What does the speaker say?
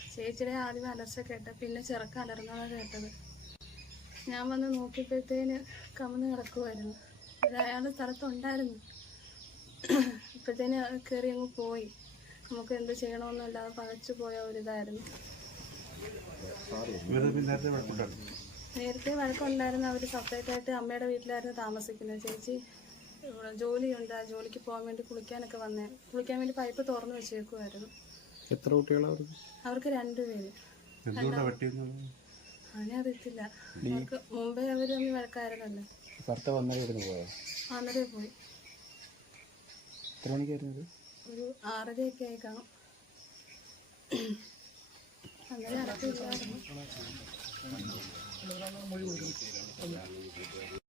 ചേച്ചിയുടെ ആദ്യം അലർച്ച കേട്ട പിന്നെ ചെറുക്ക അലർന്നാണ് കേട്ടത്. ഞാൻ വന്ന് നോക്കിയപ്പോഴത്തേന് കമന്ന് കിടക്കുമായിരുന്നു അയാളുടെ സ്ഥലത്തുണ്ടായിരുന്നു. ഇപ്പോഴത്തേന് കയറി അങ്ങ് പോയി. നമുക്ക് എന്ത് ചെയ്യണമെന്നല്ലാതെ പകച്ചു പോയ ഒരിതായിരുന്നു നേരത്തെ വഴക്കുണ്ടായിരുന്നു അവർ സെപ്പറേറ്റ് ആയിട്ട് അമ്മയുടെ വീട്ടിലായിരുന്നു താമസിക്കുന്നത്. ചേച്ചി ഇവിടെ ജോലിയുണ്ട്. ആ ജോലിക്ക് പോകാൻ വേണ്ടി കുളിക്കാനൊക്കെ വന്നേ. കുളിക്കാൻ വേണ്ടി പൈപ്പ് തുറന്നു വെച്ചേക്കുമായിരുന്നു എത്ര കുട്ടികളാണ് അവർക്ക്? രണ്ടുപേര് അങ്ങനെ അറിയത്തില്ല. അവർക്ക് മുമ്പേ അവർ തമ്മിൽ വഴക്കായിരുന്നല്ലോ. ഭർത്താവ് അന്നേരം പോയോ? അന്നേരം പോയി. എത്ര മണിക്കായിരുന്നു ഒരു ആറരയൊക്കെ ആയി കാണും. അന്നേരം അറിയില്ലായിരുന്നു 我们